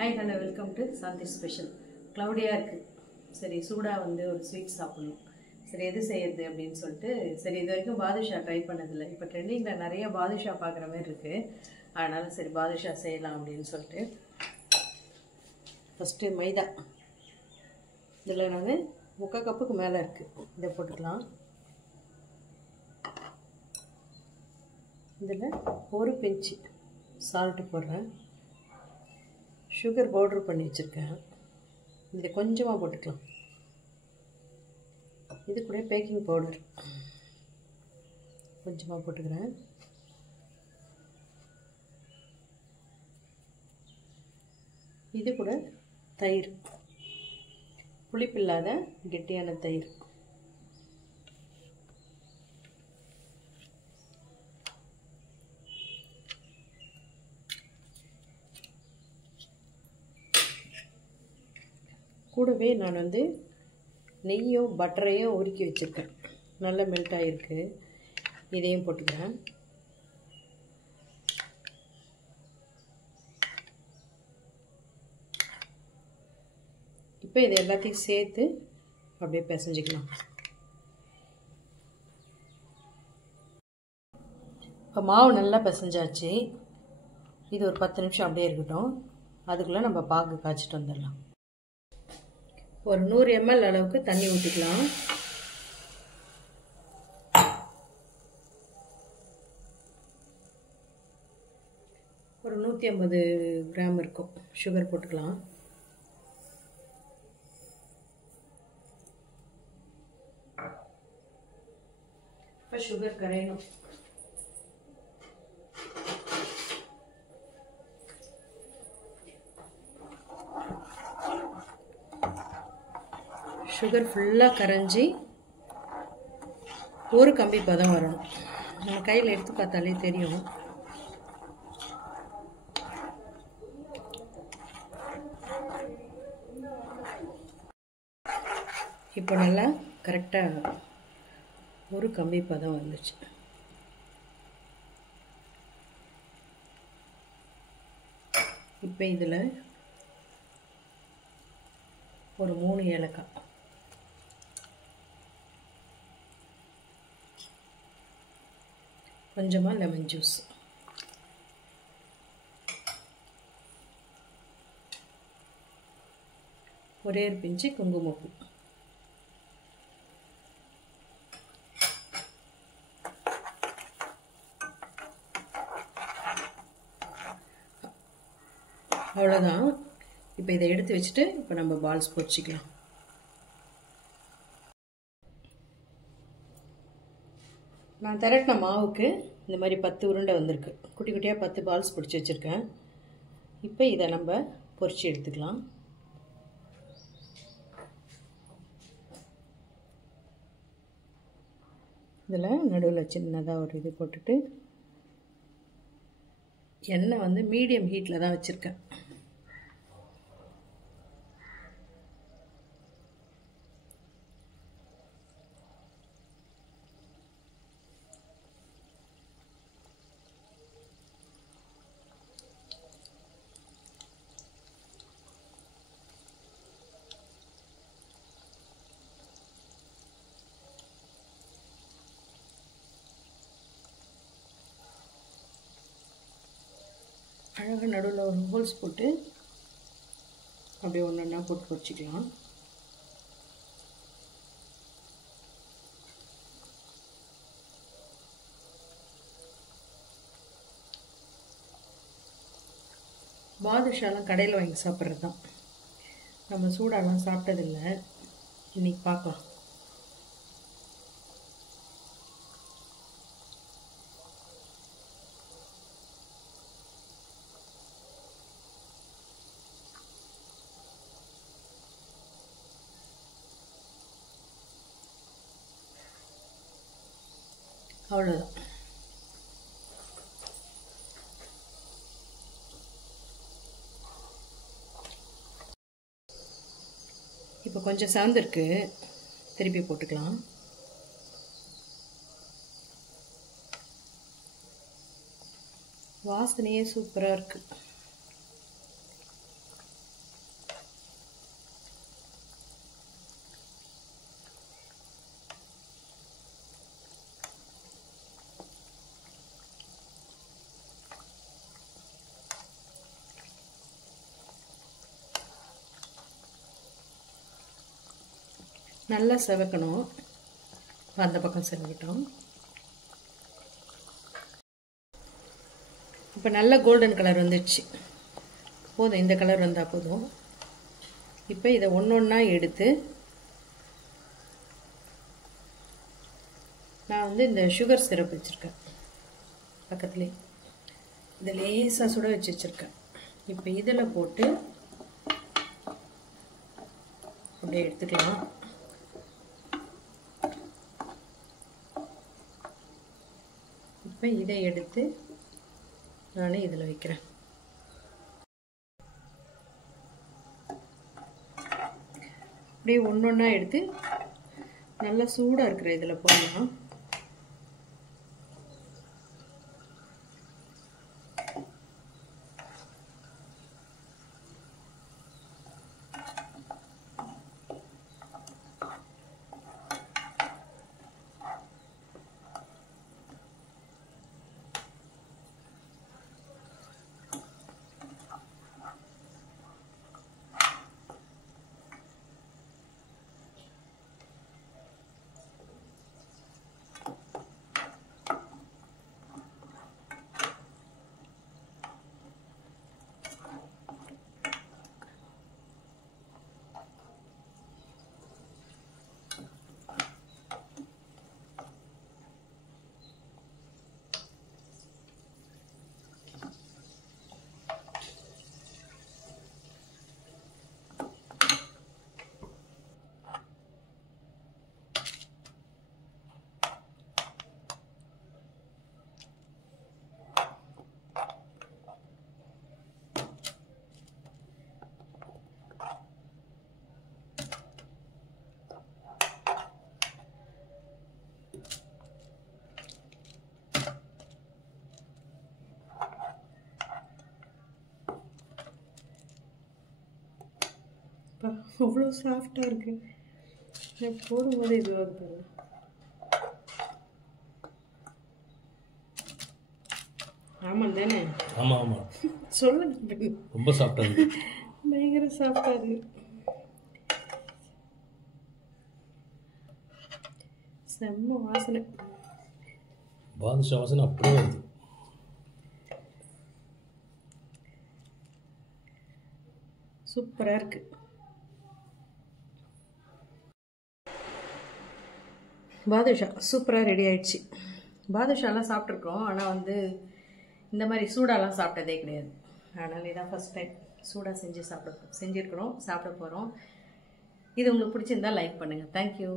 Hi hello welcome to Shanti special. க்ளவுடியாக இருக்குது. சரி சூடாக ஒரு ஸ்வீட் சாப்பிட்ணும். சரி எது செய்யறது அப்படின்னு சொல்லிட்டு சரி இது வரைக்கும் பாதுஷா ட்ரை பண்ணதில்லை. இப்போ ட்ரெண்டிங்கில் நிறைய பாதுஷா பார்க்குற மாதிரி இருக்குது. அதனால் சரி பாதுஷா செய்யலாம் அப்படின்னு சொல்லிட்டு ஃபஸ்ட்டு மைதா இதில் நான் 3/4 கப்புக்கு மேலே இருக்குது. இதை போட்டுக்கலாம். இதில் ஒரு பிஞ்சு சால்ட்டு போடுறேன். சுகர் பவுட்ரு பண்ணி வச்சுருக்கேன். இதை கொஞ்சமாக போட்டுக்கலாம். இது கூட பேக்கிங் பவுடர் கொஞ்சமாக போட்டுக்கிறேன். இது கூட தயிர், புளிப்பில்லாத கெட்டியான தயிர். கூடவே நான் நெய்யும் பட்டரையும் உருக்கி வச்சுருக்கேன். நல்லா மெல்ட் ஆகிருக்கு. இதையும் போட்டுக்கிறேன். இப்போ இது எல்லாத்தையும் சேர்த்து அப்படியே பிசைஞ்சிக்கலாம். இப்போ மாவு நல்லா பிசைஞ்சாச்சு. இது ஒரு 10 நிமிஷம் அப்படியே இருக்கட்டும். அதுக்குள்ளே நம்ம பாகு காய்ச்சிட்டு வந்துடலாம். ஒரு 100 ml அளவுக்கு தண்ணி ஊற்றிக்கலாம். ஒரு 150 கிராம் இருக்கும். சுகர் போட்டுக்கலாம். இப்போ சுகர் கரையணும். சுகர் ஃபுல்லாக கரைஞ்சி ஒரு கம்பி பதம் வரணும். நம்ம கையில் எடுத்து பார்த்தாலே தெரியும். இப்போ நல்லா கரெக்டாக ஒரு கம்பி பதம் வந்துச்சு. இப்போ இதில் ஒரு 3 ஏலக்காய், கொஞ்சமாக லெமன் ஜூஸ், ஒரே ஒரு பிஞ்சு குங்குமப்பூ, அவ்வளோதான். இப்போ இதை எடுத்து வச்சுட்டு இப்போ நம்ம பால்ஸ் பொரிச்சிக்கலாம். நான் திரட்டின மாவுக்கு இந்த மாதிரி 10 உருண்டை வந்திருக்கு. குட்டி குட்டியாக 10 பால்ஸ் பிடிச்சி வச்சுருக்கேன். இப்போ இதை நம்ம பொரிச்சு எடுத்துக்கலாம். இதில் நடுவில் சின்னதாக ஒரு இது போட்டுட்டு எண்ணெய் மீடியம் ஹீட்டில் தான் வச்சுருக்கேன். அழகாக நடுவில் ஒரு ஹோல்ஸ் போட்டு அப்படியே ஒன்று ஒன்றா போட்டு பொரிச்சிக்கலாம். பாதுஷாலாம் கடையில் வாங்கி சாப்பிட்றது தான். நம்ம சூடாலாம் சாப்பிட்டதில்லை. இன்றைக்கி பார்க்கலாம். அவ்வளோதான். இப்போ கொஞ்சம் சார்ந்திருக்கு. திருப்பி போட்டுக்கலாம். வாசனையே சூப்பராக இருக்குது. நல்லா செவக்கணும். அந்த பக்கம் செவக்கிட்டோம். இப்போ நல்ல கோல்டன் கலர் வந்துடுச்சு. போதும், இந்த கலர் வந்தால் போதும். இப்போ இதை ஒன்று ஒன்றா எடுத்து நான் வந்து இந்த சுகர் சிரப் வச்சுருக்கேன் பக்கத்துலேயே. இதை லேசாக சுட வச்சுருக்கேன். இப்போ இதில் போட்டு அப்படியே எடுத்துக்கலாம். இப்போ இதை எடுத்து நான் இதில் வைக்கிறேன். அப்படியே ஒன்று ஒன்றா எடுத்து நல்லா சூடாக இருக்கிற இதில் போடலாம். அவ்வளோ சாஃப்டாக இருக்கு. போடும்போது இதுவாக இருக்கு. ஆமாம் தானே? ஆமாம் ஆமாம், சொல்லுங்க. ரொம்ப சாஃப்டாக இருக்கு. பயங்கர சாஃப்டாக இருக்கு. செம்ம வாசனை. பாதுஷா வாசனை அப்படியே வருது. சூப்பராக இருக்கு. பாதுஷா சூப்பராக ரெடி ஆயிடுச்சு. பாதுஷாலாம் சாப்பிட்ருக்கோம், ஆனால் வந்து இந்த மாதிரி சூடாலாம் சாப்பிட்டதே கிடையாது. அதனால் இதான் ஃபஸ்ட் டைம் சூடாக செஞ்சுருக்கிறோம், சாப்பிட போகிறோம். இது உங்களுக்கு பிடிச்சிருந்தா லைக் பண்ணுங்கள். தேங்க்யூ.